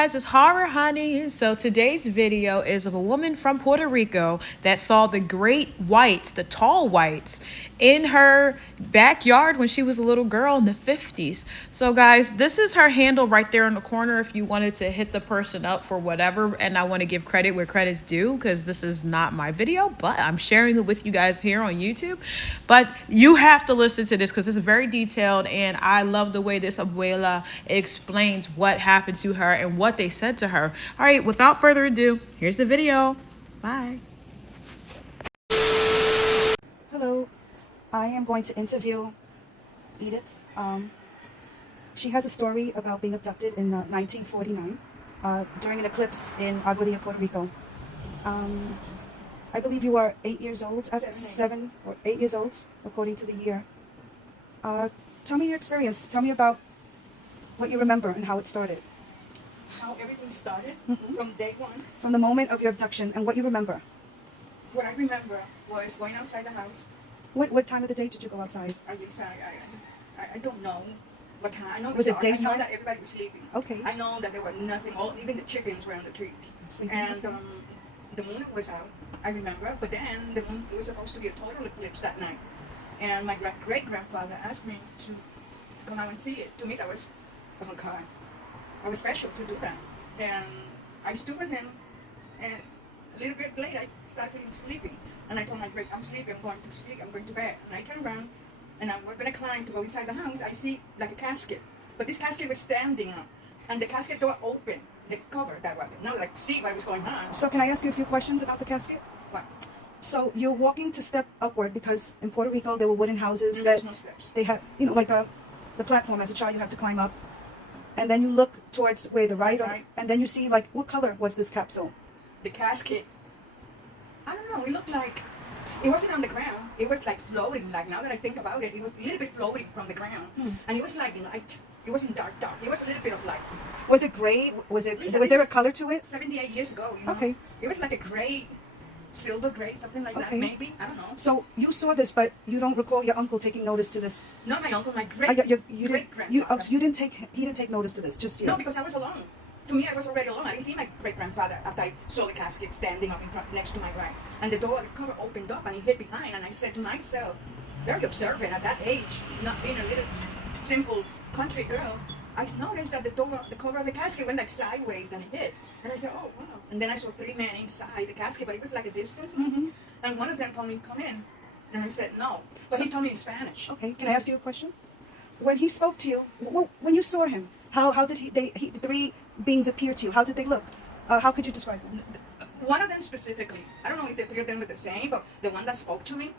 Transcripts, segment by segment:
guys, it's Horror Honey. So today's video is of a woman from Puerto Rico that saw the great whites, the tall whites, in her backyard when she was a little girl in the 50s. So guys, this is her handle right there in the corner if you wanted to hit the person up for whatever. And I want to give credit where credit's due because this is not my video, but I'm sharing it with you guys here on YouTube. But you have to listen to this because it's very detailed, and I love the way this abuela explains what happened to her and what they said to her. All right, without further ado, here's the video. Bye. Hello, I am going to interview Edith. She has a story about being abducted in 1949 during an eclipse in Aguadilla, Puerto Rico. I believe you are 8 years old, 7 or 8 years old, according to the year. Tell me your experience. Tell me about what you remember and how it started. How everything started from day one. From the moment of your abduction and what you remember. What I remember was going outside the house. What time of the day did you go outside? I don't know what time. I know Was it daytime? I know that everybody was sleeping. Okay. I know that there were nothing. Even the chickens were on the trees. Sleeping. And the moon was out. I remember. But then the moon, it was supposed to be a total eclipse that night. And my great-grandfather asked me to come out and see it. To me, that was, oh God, I was special to do that. And I stood with him, and a little bit later, I started feeling sleepy. And I told my great, I'm sleepy, I'm going to sleep, I'm going to bed. And I turned around, and I'm going to climb to go inside the house. I see like a casket. But this casket was standing up, and the casket door open. The cover, that was it. Now that I see what was going on. So can I ask you a few questions about the casket? What? So you're walking to step upward because in Puerto Rico there were wooden houses There's that no steps. they had, like the platform as a child you have to climb up, and then you look towards where the right, Right. and then you see like what color was this capsule? The casket, I don't know, it looked like, it wasn't on the ground, it was like floating, like now that I think about it, it was a little bit floating from the ground, and it was like light, it wasn't dark, it was a little bit of light. Was it gray? Was Lisa, there a this is color to it? 78 years ago, you know? Okay. It was like a gray, silver gray, something like that, Okay. maybe, I don't know. So you saw this, but you don't recall your uncle taking notice to this. Not my uncle, my You great-grandfather. he didn't take notice to this, just you. No, because I was alone. To me, I was already alone. I didn't see my great-grandfather after I saw the casket standing up in front, next to my right. And the door, the cover opened up and he hid behind. And I said to myself, very observant at that age, not being a little simple country girl, I noticed that the cover of the casket went like sideways and it hit. And I said, oh, wow. And then I saw 3 men inside the casket, but it was like a distance. And one of them told me, come in. And I said, no. But he told me in Spanish. Okay, can I ask you a question? When he spoke to you, when you saw him, how did the 3 beings appear to you? How did they look? How could you describe them? One of them specifically, I don't know if the 3 of them were the same, but the one that spoke to me,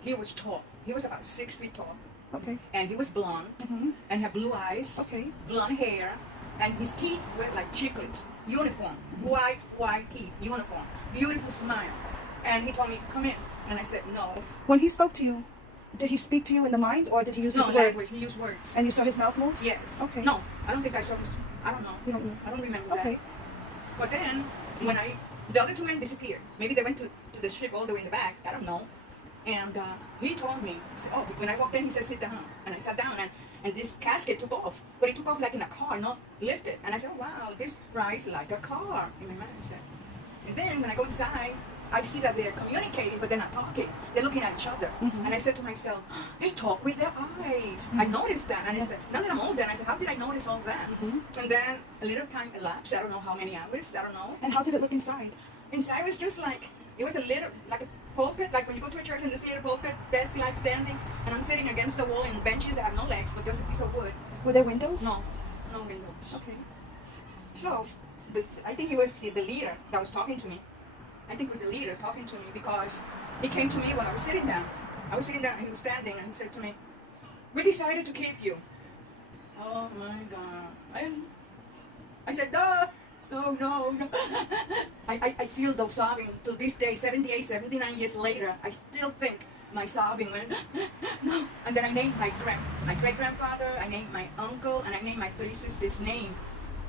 he was tall. He was about 6 feet tall. Okay. And he was blonde, and had blue eyes, Okay. blonde hair, and his teeth were like chiclets, uniform, white teeth, uniform, beautiful smile. And he told me, come in. And I said, no. When he spoke to you, did he speak to you in the mind, or did he use No, his language, words? he used words. And you saw his mouth move? Yes. Okay. No, I don't think I saw his, I don't know. You don't know? I don't remember Okay. that. But then, when the other 2 men disappeared. Maybe they went to the ship all the way in the back, I don't know. And he told me, oh, when I walked in, he said, sit down. And I sat down, and this casket took off. But it took off like in a car, not lifted. And I said, wow, this rides like a car. In my mind, I said. And then when I go inside, I see that they're communicating, but they're not talking. They're looking at each other. And I said to myself, they talk with their eyes. I noticed that. And I said, now that I'm older, and I said, how did I notice all that? And then a little time elapsed. I don't know how many hours. I don't know. And how did it look inside? Inside was just like, it was a little, like a pulpit, like when you go to a church and this little pulpit, desk like standing, and I'm sitting against the wall in benches that have no legs, but just a piece of wood. Were there windows? No windows. Okay. So, I think he was the leader that was talking to me. I think it was the leader talking to me because he came to me while I was sitting down. I was sitting down and he was standing and he said to me, we decided to keep you. Oh my God. I said, no. I feel those sobbing to this day, 78, 79 years later. I still think my sobbing went, no. And then I named my great-grandfather, I named my uncle, and I named my 3 sisters' name.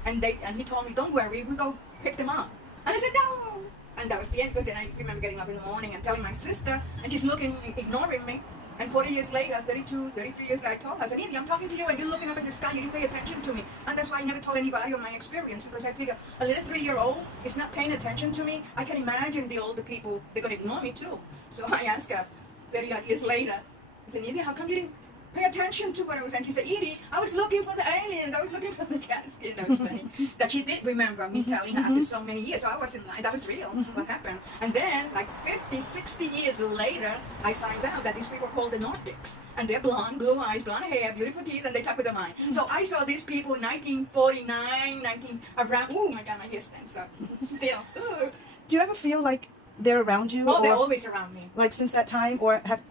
And he told me, don't worry, we'll go pick them up. And I said, no. And that was the end, because then I remember getting up in the morning and telling my sister, and she's looking, ignoring me. And 40 years later, 32, 33 years later, I told her, I said, Edie, I'm talking to you and you're looking up at the sky, you didn't pay attention to me. And that's why I never told anybody of my experience, because I figure a little 3-year-old is not paying attention to me. I can imagine the older people, they're going to ignore me too. So I asked her 30 odd years later, I said, Edie, how come you didn't pay attention to what I was saying? She said, Edie, I was looking for the aliens. I was looking for the casket. That was funny. That she did remember me telling her after so many years. So I wasn't lying. That was real. What happened? And then, like 50, 60 years later, I find out that these people are called the Nordics. And they're blonde, blue eyes, blonde hair, beautiful teeth, and they talk with their mind. So I saw these people in 1949, around, oh my God, my hair stands up. Still. Ooh. Do you ever feel like they're around you? Oh, they're or, always around me. like since that time, or have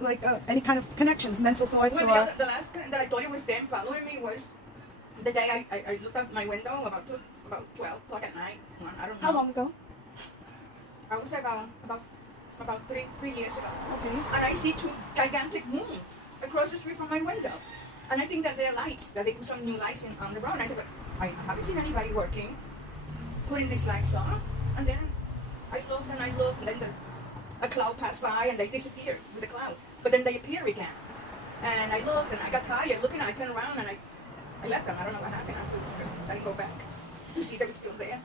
like any kind of connections, mental thoughts? Well, Or the last time that I thought it was them following me was the day I looked out my window about 12 o'clock at night. I don't know. how long ago? I would say about three years ago. Okay. And I see 2 gigantic moons across the street from my window. And I think that they're lights, that they put some new lights on the road. And I said, but I haven't seen anybody working, putting these lights on. And then I looked and then a cloud passed by and they disappeared with the cloud. But then they appear again. And I looked and I got tired looking, and I turned around and I left them. I don't know what happened afterwards, because I didn't go back to see they were still there.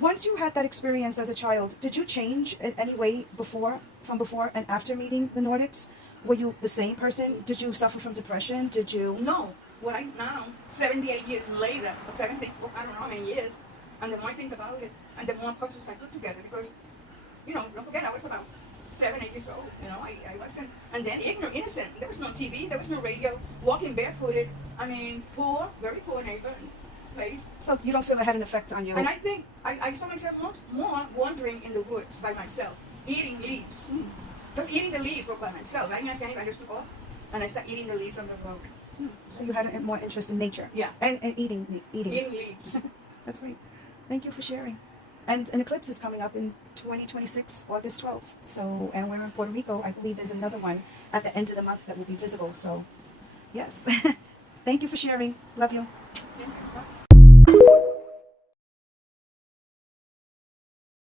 Once you had that experience as a child, did you change in any way from before and after meeting the Nordics? Were you the same person? Did you suffer from depression? Did you? No. What I now, 78 years later, or 74, I don't know how many years, and the more I think about it, and the more puzzles I put together, because, don't forget, I was about 7, 8 years old. I wasn't, and then ignorant, innocent. There was no TV, there was no radio, walking barefooted. I mean, poor, very poor neighbor place. So you don't feel it had an effect on you? And I think I saw myself more wandering in the woods by myself, eating leaves. Just eating the leaves by myself. I didn't ask anybody, I just took off, and I started eating the leaves on the road. So you had more interest in nature? Yeah. And eating. Eating leaves. That's great. Thank you for sharing. And an eclipse is coming up in 2026, August 12th. So, and we're in Puerto Rico. I believe there's another one at the end of the month that will be visible. So, yes. Thank you for sharing. Love you. Yeah.